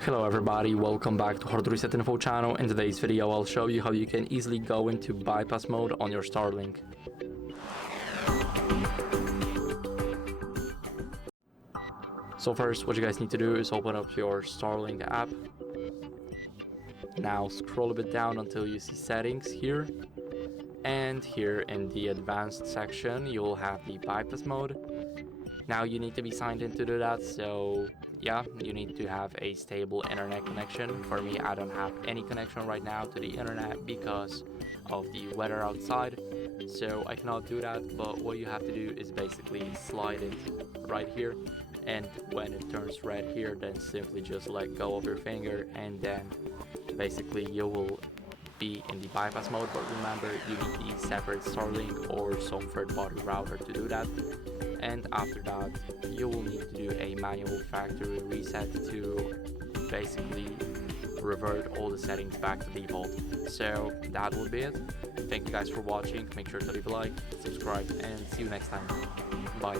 Hello everybody, welcome back to HardReset.Info channel. In today's video I'll show you how you can easily go into bypass mode on your Starlink. So first what you guys need to do is open up your Starlink app. Now scroll a bit down until you see settings here. And here in the advanced section you'll have the bypass mode. Now you need to be signed in to do that, so yeah, you need to have a stable internet connection. For me, I don't have any connection right now to the internet because of the weather outside, so I cannot do that. But what you have to do is basically slide it right here, and when it turns red here, then simply just let go of your finger, and then basically you will be in the bypass mode. But remember, you need the separate Starlink or some third-party router to do that. And after that, you will need to do a manual factory reset to basically revert all the settings back to default. So that will be it. Thank you guys for watching. Make sure to leave a like, subscribe, and see you next time. Bye.